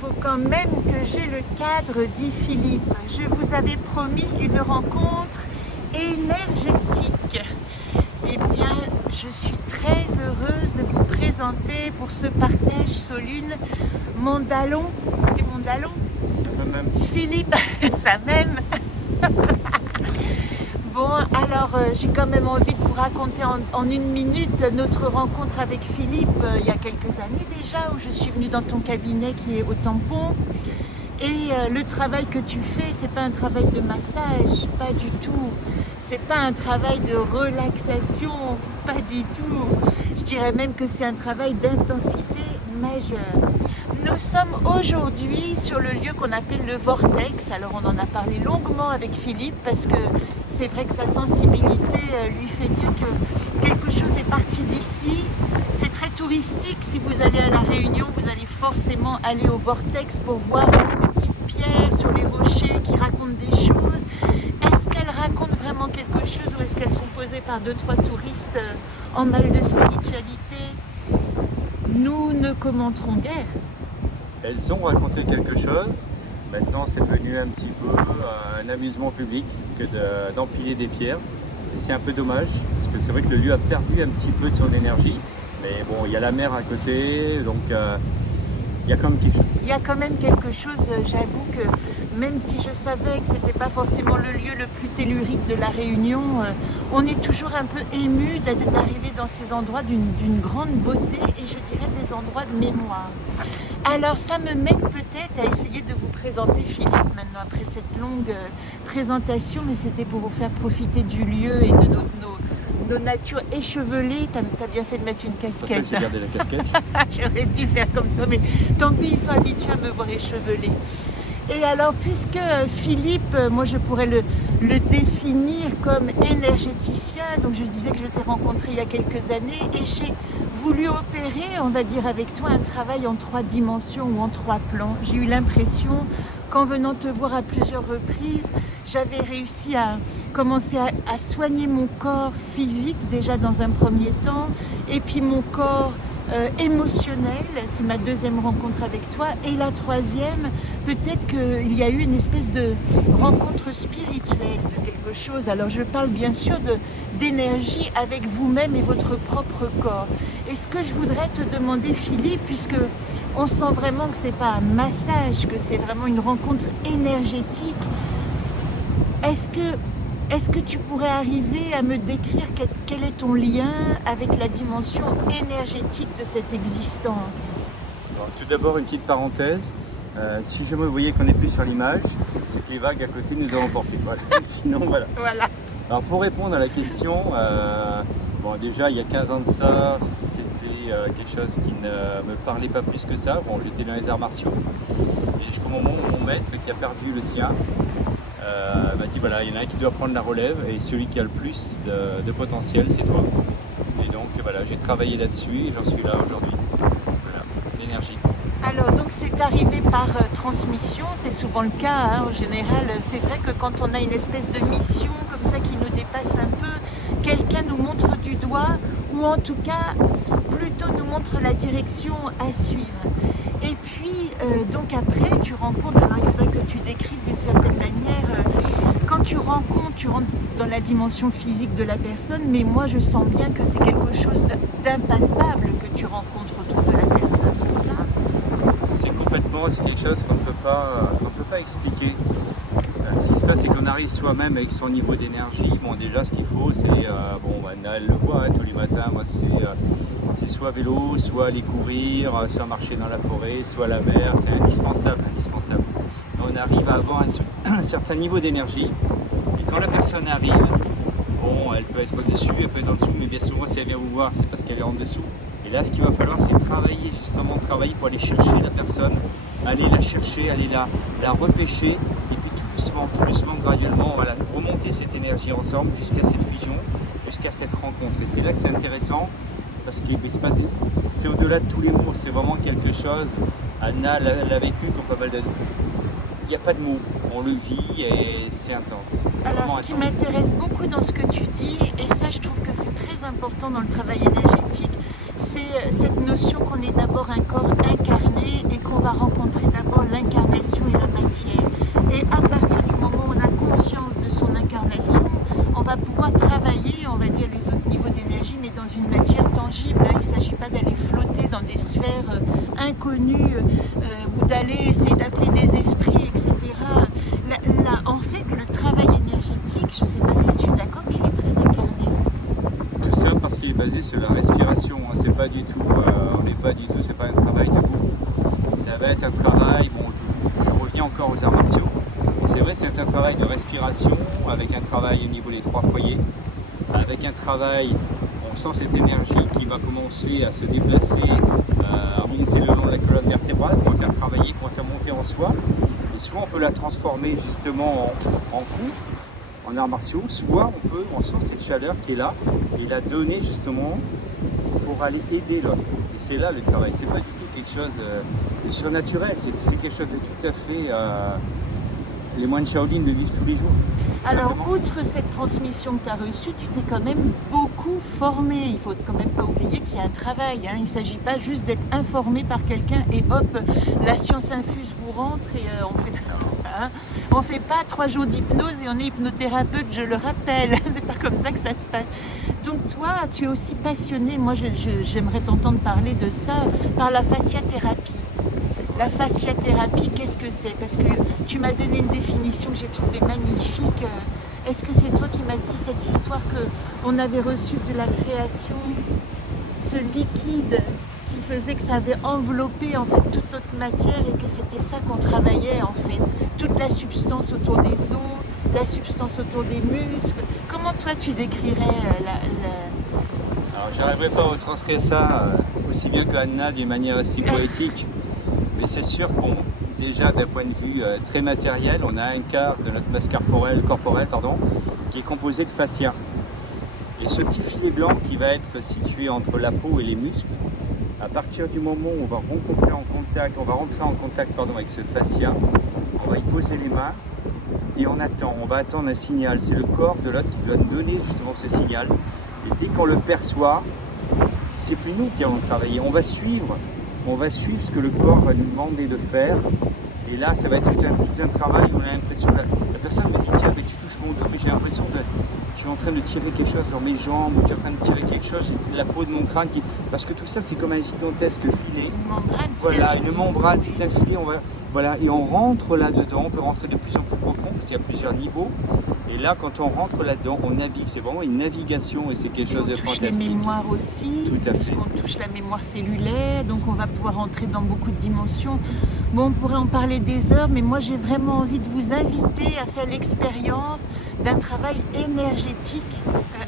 faut quand même que j'ai le cadre, dit Philippe. Je vous avais promis une rencontre énergétique. Eh bien, je suis très heureuse de vous présenter pour ce partage Solune mon Dallon. C'est mon Dallon ? Philippe, ça même. Bon, alors j'ai quand même envie de vous raconter en une minute notre rencontre avec Philippe il y a quelques années déjà, où je suis venue dans ton cabinet qui est au Tampon. Et le travail que tu fais, c'est pas un travail de massage, pas du tout. C'est pas un travail de relaxation, pas du tout. Je dirais même que c'est un travail d'intensité majeure. Nous sommes aujourd'hui sur le lieu qu'on appelle le Vortex. Alors on en a parlé longuement avec Philippe parce que c'est vrai que sa sensibilité lui fait dire que quelque chose est parti d'ici. C'est très touristique. Si vous allez à La Réunion, vous allez forcément aller au Vortex pour voir ces petites pierres sur les rochers qui racontent des choses. Est-ce qu'elles racontent vraiment quelque chose ou est-ce qu'elles sont posées par 2-3 touristes en mal de spiritualité? Nous ne commenterons guère. Elles ont raconté quelque chose. Maintenant, c'est devenu un petit peu un amusement public que d'empiler des pierres. Et c'est un peu dommage, parce que c'est vrai que le lieu a perdu un petit peu de son énergie. Mais bon, il y a la mer à côté, donc il y a quand même quelque chose. Il y a quand même quelque chose, j'avoue que même si je savais que ce n'était pas forcément le lieu le plus tellurique de La Réunion, on est toujours un peu ému d'arriver dans ces endroits d'une grande beauté et je dirais des endroits de mémoire. Alors ça me mène peut-être à essayer de vous présenter Philippe maintenant après cette longue présentation, mais c'était pour vous faire profiter du lieu et de nos natures échevelées. T'as bien fait de mettre une casquette. C'est pour ça que j'ai gardé la casquette. J'aurais dû faire comme toi, mais tant pis, ils sont habitués à me voir échevelée. Et alors, puisque Philippe, moi je pourrais le définir comme énergéticien, donc je disais que je t'ai rencontré il y a quelques années et j'ai voulu opérer, on va dire avec toi, un travail en 3 dimensions ou en 3 plans. J'ai eu l'impression qu'en venant te voir à plusieurs reprises, j'avais réussi à commencer à soigner mon corps physique déjà dans un premier temps et puis mon corps émotionnel, c'est ma 2e rencontre avec toi, et la 3e, peut-être qu'il y a eu une espèce de rencontre spirituelle de quelque chose. Alors je parle bien sûr d'énergie avec vous-même et votre propre corps. Et ce que je voudrais te demander, Philippe, puisque on sent vraiment que c'est pas un massage, que c'est vraiment une rencontre énergétique, est-ce que tu pourrais arriver à me décrire quel est ton lien avec la dimension énergétique de cette existence? Alors, tout d'abord, une petite parenthèse. Si jamais vous voyez qu'on n'est plus sur l'image, c'est que les vagues à côté nous ont emportés. Voilà. Sinon, voilà. Alors, pour répondre à la question, bon, déjà, il y a 15 ans de ça, c'était quelque chose qui ne me parlait pas plus que ça. Bon, j'étais dans les arts martiaux. Et jusqu'au moment où mon maître, qui a perdu le sien, m'a dit voilà, il y en a un qui doit prendre la relève et celui qui a le plus de potentiel, c'est toi. Et donc voilà, j'ai travaillé là-dessus et j'en suis là aujourd'hui. Voilà, l'énergie. Alors donc c'est arrivé par transmission, c'est souvent le cas hein, en général. C'est vrai que quand on a une espèce de mission comme ça qui nous dépasse un peu, quelqu'un nous montre du doigt ou en tout cas plutôt nous montre la direction à suivre. Et puis, donc après, tu rencontres, alors il faudrait que tu décrives d'une certaine manière, quand tu rencontres, tu rentres dans la dimension physique de la personne, mais moi je sens bien que c'est quelque chose d'impalpable que tu rencontres autour de la personne, c'est ça? C'est quelque chose qu'on ne peut pas expliquer. Ce qui se passe, c'est qu'on arrive soi-même avec son niveau d'énergie. Bon, déjà, ce qu'il faut, c'est, elle le voit hein, tous les matins, moi, c'est soit vélo, soit aller courir, soit marcher dans la forêt, soit la mer, c'est indispensable. On arrive à avoir un certain niveau d'énergie, et quand la personne arrive, bon, elle peut être au-dessus, elle peut être en dessous, mais bien souvent, si elle vient vous voir, c'est parce qu'elle est en dessous. Et là, ce qu'il va falloir, c'est travailler pour aller chercher la personne, aller la chercher, aller la repêcher, et puis tout doucement, graduellement, on va remonter cette énergie ensemble jusqu'à cette fusion, jusqu'à cette rencontre. Et c'est là que c'est intéressant, parce qu'il se passe c'est au-delà de tous les mots, c'est vraiment quelque chose. Anna l'a vécu comme pas mal de... Il n'y a pas de mots, on le vit et c'est intense. Alors ce qui m'intéresse beaucoup dans ce que tu dis, et ça je trouve que c'est très important dans le travail énergétique, c'est cette notion qu'on est d'abord un corps incarné et qu'on on va rencontrer d'abord l'incarnation et la matière. Et à partir du moment où on a conscience de son incarnation, on va pouvoir travailler, on va dire, les autres niveaux d'énergie, mais dans une matière tangible. Il ne s'agit pas d'aller flotter dans des sphères inconnues ou d'aller essayer d'appeler des esprits, etc. Là, en fait, le travail énergétique, je ne sais pas si tu es d'accord, mais il est très incarné. Tout ça parce qu'il est basé sur la respiration. Hein. C'est pas du tout, on n'est pas du tout, c'est pas un travail debout. Ça va être un travail, bon, je reviens encore aux arts martiaux. C'est vrai, c'est un travail de respiration, avec un travail au niveau des 3 foyers, avec un travail, on sent cette énergie qui va commencer à se déplacer, à monter le long de la colonne vertébrale, qu'on va faire travailler, qu'on va faire monter en soi. Et soit on peut la transformer justement en coup, en arts martiaux, soit on sent cette chaleur qui est là, et la donner justement pour aller aider l'autre. Et c'est là le travail, c'est pas du tout quelque chose de surnaturel, c'est quelque chose de tout à fait... les moines Shaolin le vivent tous les jours. Alors, outre cette transmission que tu as reçue, tu t'es quand même beaucoup formé. Il faut quand même pas oublier qu'il y a un travail. Hein. Il ne s'agit pas juste d'être informé par quelqu'un et hop, la science infuse vous rentre et on fait pas 3 jours d'hypnose et on est hypnothérapeute, je le rappelle. C'est pas comme ça que ça se passe. Donc toi, tu es aussi passionné, moi j'aimerais t'entendre parler de ça, par la fasciathérapie. La fasciathérapie, qu'est-ce que c'est? Parce que tu m'as donné une définition que j'ai trouvée magnifique. Est-ce que c'est toi qui m'as dit cette histoire qu'on avait reçu de la création, ce liquide qui faisait que ça avait enveloppé en fait toute notre matière et que c'était ça qu'on travaillait en fait, toute la substance autour des os, la substance autour des muscles. Comment toi tu décrirais Alors j'arriverai pas à retranscrire ça aussi bien que Anna d'une manière assez poétique. Mais c'est sûr qu'on, déjà d'un point de vue très matériel, on a un quart de notre masse corporelle qui est composé de fascia. Et ce petit filet blanc qui va être situé entre la peau et les muscles, à partir du moment où on va rentrer en contact avec ce fascia, on va y poser les mains et on va attendre un signal. C'est le corps de l'autre qui doit nous donner justement ce signal. Et dès qu'on le perçoit, c'est plus nous qui allons travailler, on va suivre ce que le corps va nous demander de faire. Et là, ça va être tout un travail où on a l'impression, la personne me dit, tiens, mais tu touches mon dos, mais j'ai l'impression que je suis en train de tirer quelque chose dans mes jambes, ou tu es en train de tirer quelque chose, j'ai la peau de mon crâne, parce que tout ça, c'est comme un gigantesque filet. Une membrane. Voilà, une membrane, tout un filet, et on rentre là-dedans, on peut rentrer de plus en plus profond, parce qu'il y a plusieurs niveaux. Et là, quand on rentre là-dedans, on navigue. C'est vraiment une navigation et c'est quelque chose de fantastique. On touche les mémoires aussi, tout à fait. Puisqu'on touche la mémoire cellulaire, donc on va pouvoir entrer dans beaucoup de dimensions. Bon, on pourrait en parler des heures, mais moi j'ai vraiment envie de vous inviter à faire l'expérience d'un travail énergétique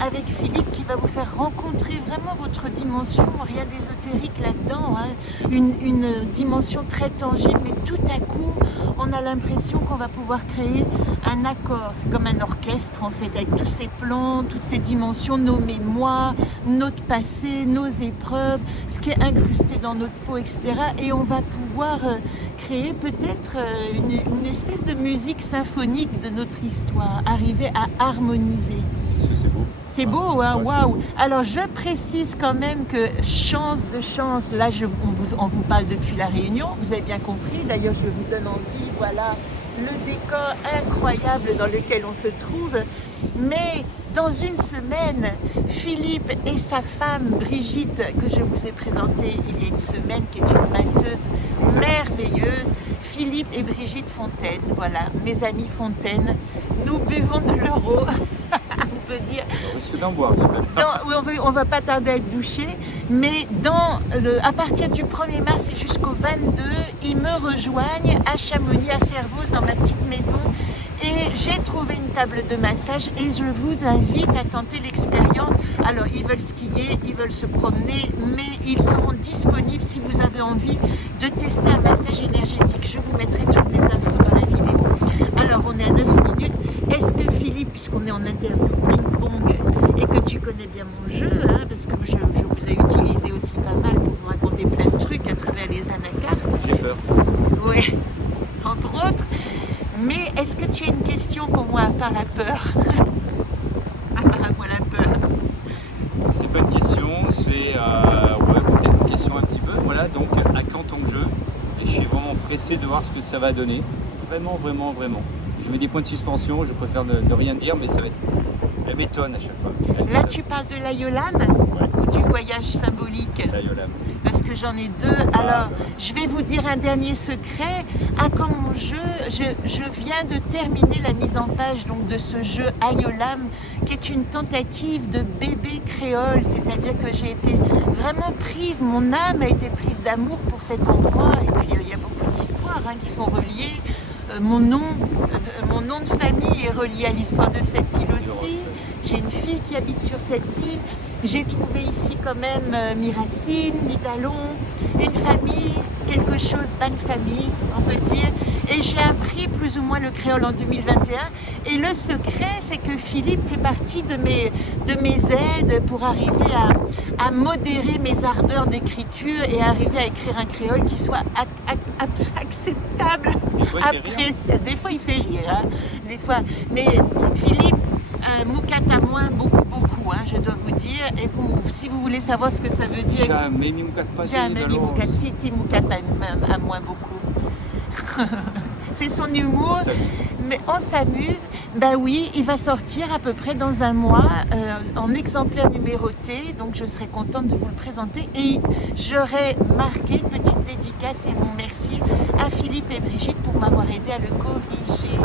avec Philippe qui va vous faire rencontrer vraiment votre dimension, rien d'ésotérique là-dedans, hein. Une dimension très tangible, mais tout à coup, on a l'impression qu'on va pouvoir créer un accord. C'est comme un orchestre en fait, avec tous ces plans, toutes ces dimensions, nos mémoires, notre passé, nos épreuves, ce qui est incrusté dans notre peau, etc. Et on va pouvoir créer peut-être une espèce de musique symphonique de notre histoire, arriver à harmoniser. C'est beau. C'est beau, hein, waouh! Alors je précise quand même que chance de chance, là on vous parle depuis la Réunion, vous avez bien compris, d'ailleurs je vous donne envie, voilà le décor incroyable dans lequel on se trouve, mais dans une semaine, Philippe et sa femme Brigitte, que je vous ai présentée il y a une semaine, qui est une masseuse merveilleuse, Philippe et Brigitte Fontaine, voilà, mes amis Fontaine, nous buvons de l'euro. On peut dire. On risque d'en boire, Oui, on va pas tarder à être douché, mais à partir du 1er mars et jusqu'au 22, ils me rejoignent à Chamonix, à Servoz, dans ma petite maison. Et j'ai trouvé une table de massage et je vous invite à tenter l'expérience. Alors, ils veulent skier, ils veulent se promener, mais ils seront disponibles si vous avez envie de tester un massage énergétique. Je vous mettrai toutes les infos dans la vidéo. Alors, on est à 9 minutes. Est-ce que Philippe, puisqu'on est en interview ping-pong et que tu connais bien mon jeu, hein, parce que je vous ai utilisé aussi pas mal pour vous raconter plein de trucs à travers les anacartes. J'ai peur. Oui, entre autres. Mais est-ce que tu as une question pour moi à part la peur? À part moi la peur. C'est pas une question, c'est peut-être une question un petit peu. Voilà, donc à quand ton jeu? Et je suis vraiment pressé de voir ce que ça va donner. Vraiment, vraiment, vraiment. Je mets des points de suspension, je préfère ne rien dire, mais ça va être... Elle m'étonne à chaque fois. Là, tu parles de l'Ayolam ou du voyage symbolique? L'Ayolam. Parce que j'en ai deux. Alors, je vais vous dire un dernier secret. Quand mon jeu, je viens de terminer la mise en page donc, de ce jeu Ayolam, qui est une tentative de bébé créole. C'est-à-dire que j'ai été vraiment prise, mon âme a été prise d'amour pour cet endroit. Et puis, il y a beaucoup d'histoires qui sont reliées. Mon nom de famille est relié à l'histoire de cette île aussi. J'ai une fille qui habite sur cette île. J'ai trouvé ici quand même Miracine, Midalon, une famille, quelque chose, bonne famille, on peut dire. Et j'ai appris plus ou moins le créole en 2021. Et le secret, c'est que Philippe fait partie de mes aides pour arriver à modérer mes ardeurs d'écriture et arriver à écrire un créole qui soit acceptable, appréciable. Des fois, il fait rire, des fois. Mais Philippe, Moukat à moins, beaucoup, je dois vous dire. Et vous, si vous voulez savoir ce que ça veut dire... Jamais mis Moukat pas. Jamais mis Moukat, si Moukat à moins beaucoup. C'est son humour, mais on s'amuse. Ben oui, il va sortir à peu près dans un mois en exemplaire numéroté, donc je serai contente de vous le présenter. Et j'aurais marqué une petite dédicace et mon merci à Philippe et Brigitte pour m'avoir aidé à le corriger.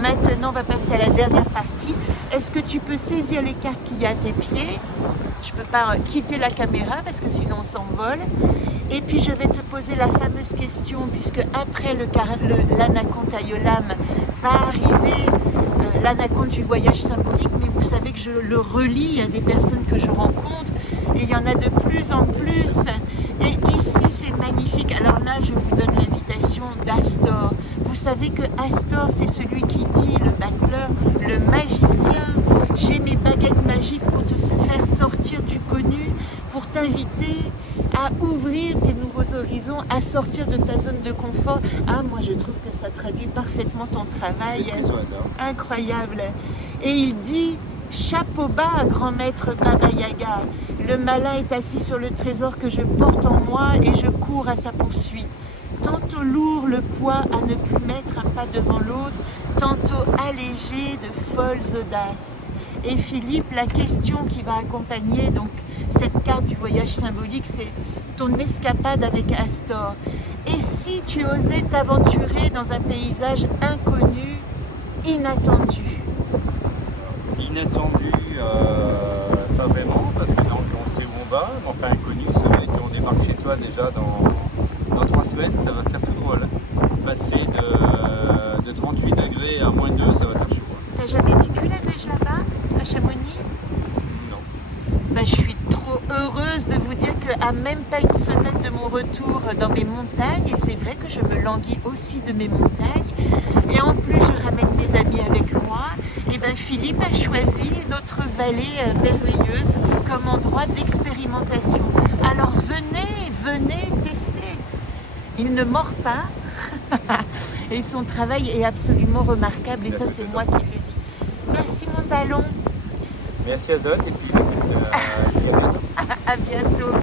Maintenant, on va passer à la dernière partie. Est-ce que tu peux saisir les cartes qu'il y a à tes pieds? Je ne peux pas quitter la caméra parce que sinon on s'envole. Et puis je vais te poser la fameuse question, puisque après l'anaconde Ayolam va arriver l'anaconde du voyage symbolique, mais vous savez que je le relis à des personnes que je rencontre, et il y en a de plus en plus. Et ici c'est magnifique. Alors là je vous donne l'invitation d'Astor. Vous savez que Astor c'est celui qui dit, le battleur, le magicien. J'ai mes baguettes magiques pour te faire sortir du connu, pour t'inviter à ouvrir tes nouveaux horizons, à sortir de ta zone de confort. Moi je trouve que ça traduit parfaitement ton travail. Incroyable. Et il dit, chapeau bas, grand maître Baba Yaga. Le malin est assis sur le trésor que je porte en moi et je cours à sa poursuite. Tantôt lourd le poids à ne plus mettre un pas devant l'autre, tantôt allégé de folles audaces. Et Philippe, la question qui va accompagner donc cette carte du voyage symbolique, c'est ton escapade avec Astor. Et si tu osais t'aventurer dans un paysage inconnu, inattendu? Inattendu, pas vraiment, parce que donc on sait où on va, mais enfin inconnu, ça va être qu'on démarque chez toi déjà dans 3 semaines, ça va faire tout drôle. Passer de 38 degrés à moins 2, ça va faire chaud. T'as jamais vécu la neige là-bas, à Chamonix? Non. Je suis trop heureuse de vous dire qu'à même pas une semaine de mon retour dans mes montagnes, et c'est vrai que je me languis aussi de mes montagnes, et en plus je ramène mes amis avec moi, et Philippe a choisi notre vallée merveilleuse comme endroit d'expérimentation. Alors venez tester. Il ne mord pas et son travail est absolument remarquable, et ça c'est moi qui le dis. Merci mon talon. Merci Azot, et puis je dis à bientôt. À bientôt.